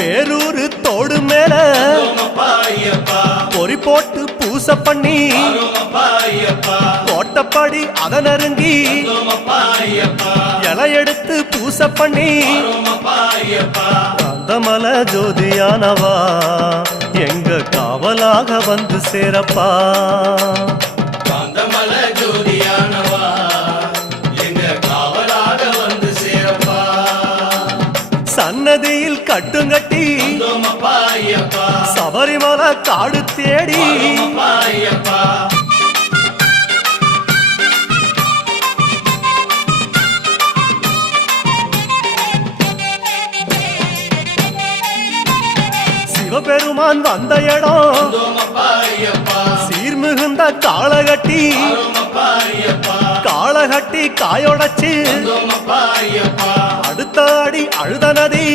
பேரூரு தோடு மேல பொறி போட்டு பூச பண்ணி கோட்டப்படி அத நெருங்கி இலை எடுத்து பூச பண்ணி அந்த மலை ஜோதியானவா எங்க காவலாக வந்து சேரப்பா. சன்னதியில் கட்டுங்கட்டி சபரிமலை காடு தேடி சிவபெருமான் வந்த இடம் சீர்மிகுந்த காளகட்டி காளகட்டி காயோடச்சு அடுத்த அடி அழுத நதி